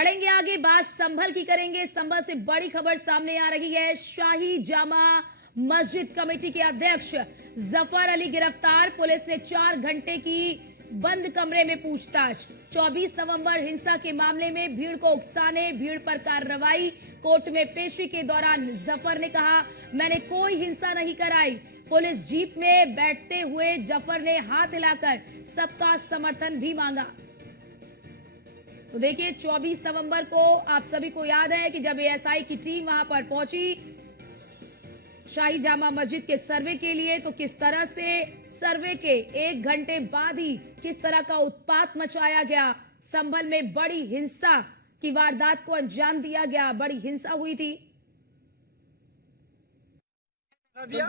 बढ़ेंगे आगे, बात संभल की करेंगे। संभल से बड़ी खबर सामने आ रही है। शाही जामा मस्जिद कमेटी के अध्यक्ष जफर अली गिरफ्तार। पुलिस ने 4 घंटे की बंद कमरे में पूछताछ। 24 नवंबर हिंसा के मामले में भीड़ को उकसाने, भीड़ पर कार्रवाई। कोर्ट में पेशी के दौरान जफर ने कहा, मैंने कोई हिंसा नहीं कराई। पुलिस जीप में बैठते हुए जफर ने हाथ हिलाकर सबका समर्थन भी मांगा। तो देखिए, 24 नवंबर को आप सभी को याद है कि जब एएसआई की टीम वहां पर पहुंची शाही जामा मस्जिद के सर्वे के लिए, तो किस तरह से सर्वे के 1 घंटे बाद ही किस तरह का उत्पात मचाया गया। संभल में बड़ी हिंसा की वारदात को अंजाम दिया गया। बड़ी हिंसा हुई थी। जी।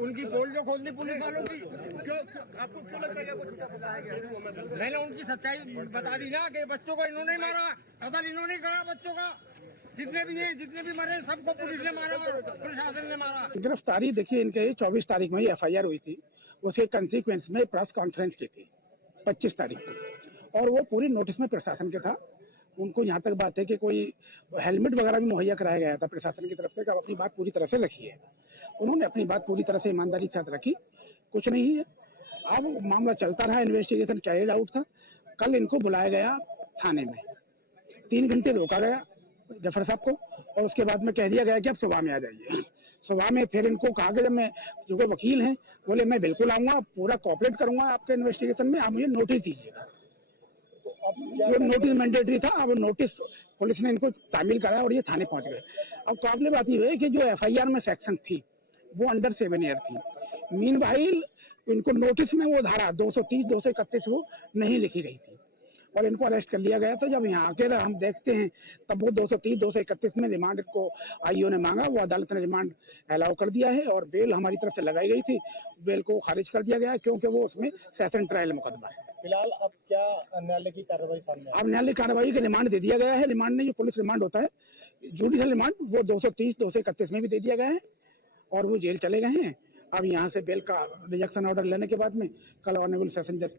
उनकी पोल जो खोल दी पुलिस वालों की, आपको क्यों लगता है कुछ छूटा फंसाया गया? मैंने उनकी सच्चाई बता दी ना कि बच्चों को इन्होंने मारा, कत्ल इन्होंने करा बच्चों का। जितने भी मरे सबको पुलिस ने मारा, प्रशासन ने मारा। गिरफ्तारी देखिए, इनके 24 तारीख में ही एफआईआर हुई थी। उसके कंसीक्वेंस में प्रेस कॉन्फ्रेंस की थी 25 तारीख को, और वो पूरी नोटिस में प्रशासन के था। उनको यहाँ तक बात है कि कोई हेलमेट वगैरह भी मुहैया कराया गया था प्रशासन की तरफ से, कि अपनी बात पूरी तरह से रखी है। उन्होंने अपनी बात पूरी तरह से ईमानदारी के साथ रखी, कुछ नहीं है। अब मामला चलता रहा, इन्वेस्टिगेशन कैरिड आउट था। कल इनको बुलाया गया थाने में, 3 घंटे रोका गया जफर साहब को, और उसके बाद में कह दिया गया कि अब सुबह में आ जाइए। सुबह में फिर इनको कहा कि जब मैं, जो वकील हैं, बोले मैं बिल्कुल आऊंगा, पूरा कोऑपरेट करूंगा आपके इन्वेस्टिगेशन में, आप मुझे नोटिस दीजिएगा। ये नोटिस मैंडेटरी था। अब नोटिस पुलिस ने इनको तामील कराया और ये थाने पहुंच गए। अब काबिल बात ये है कि जो एफआईआर में सेक्शन थी वो अंडर 7 ईयर थी। मीनवाइल इनको नोटिस में वो धारा 230, 231 वो नहीं लिखी गई थी और इनको अरेस्ट कर लिया गया। तो जब यहाँ आके हम देखते हैं तब वो 230, 231 में रिमांड को आईओ ने मांगा, वो अदालत ने रिमांड अलाउ कर दिया है और बेल हमारी तरफ से लगाई गई थी, बेल को खारिज कर दिया गया है क्योंकि वो उसमें सेशन ट्रायल मुकदमा है। फिलहाल अब क्या न्यायालय की कार्रवाई सामने अब न्यायालय कार्रवाई का रिमांड दे दिया गया है। रिमांड नहीं, जो पुलिस रिमांड होता है, जुडिशियल रिमांड, वो 230, 231 में भी दे दिया गया है और वो जेल चले गए हैं। अब यहाँ से बेल का रिजेक्शन ऑर्डर लेने के बाद में कल ऑनरेबल सेशन जज।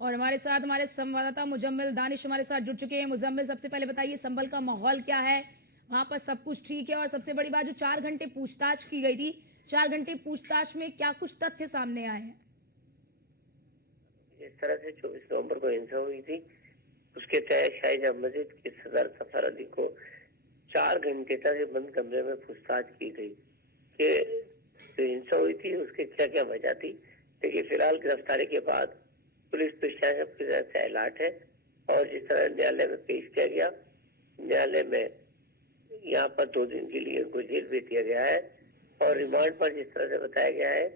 और हमारे साथ हमारे संवाददाता मुजम्मिल दानिश हमारे साथ जुड़ चुके हैं। मुजम्मिल, सबसे पहले बताइए संभल का माहौल क्या है? वहां पर सब कुछ ठीक है? और सबसे बड़ी बात, जो 4 घंटे पूछताछ की गई थी, 4 घंटे पूछताछ में क्या कुछ तथ्य सामने आए हैं? जिस तरह से 24 नवंबर को हिंसा हुई थी, उसके तहत शाही जामा मस्जिद के सदर जफर अली को 4 घंटे तक बंद कमरे में पूछताछ की गई कि जो हिंसा हुई थी उसके क्या क्या वजह थी। लेकिन फिलहाल गिरफ्तारी के बाद पुलिस प्रशासन की तरफ से अलर्ट है और जिस तरह न्यायालय में पेश किया गया, न्यायालय में यहाँ पर 2 दिन के लिए उनको जेल भेज दिया गया है और रिमांड पर जिस तरह से बताया गया है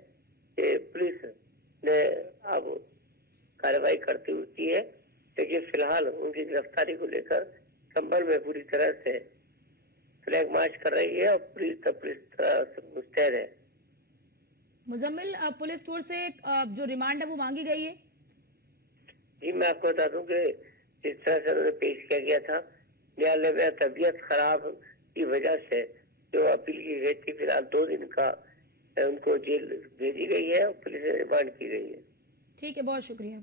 कि पुलिस ने अब कार्रवाई करती हुई की है। लेकिन फिलहाल उनकी गिरफ्तारी को लेकर संभल में पूरी तरह से फ्लैग मार्च कर रही है और पुलिस तरह से मुस्तैद है। मुजम्मिल, पुलिस की ओर से जो रिमांड है वो मांगी गई है? जी, मैं आपको बता दूं कि जिस तरह से उन्होंने पेश किया गया था न्यायालय में, तबीयत खराब की वजह से जो अपील की गई थी, फिलहाल 2 दिन का उनको जेल भेजी गई है और पुलिस ने रिमांड की गई है। ठीक है, बहुत शुक्रिया।